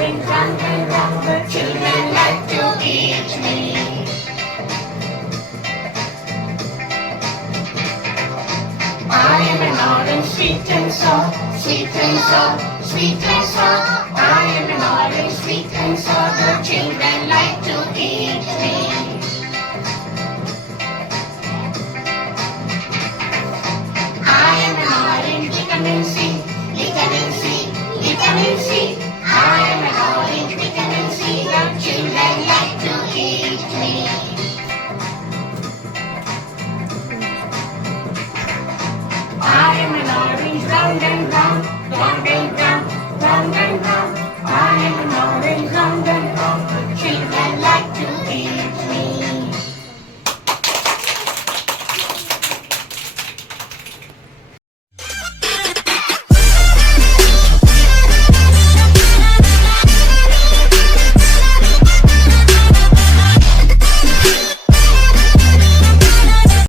orange, round and round, the children like to eat me. I am an orange, sweet and sour, sweet and sour, sweet and sour. I am an orange, sweet and sour, the children like to eat me. I am an orange, vitamin C, vitamin C, vitamin C. I am an orange, vitamin C, the children like to eat me. I am an orange, round and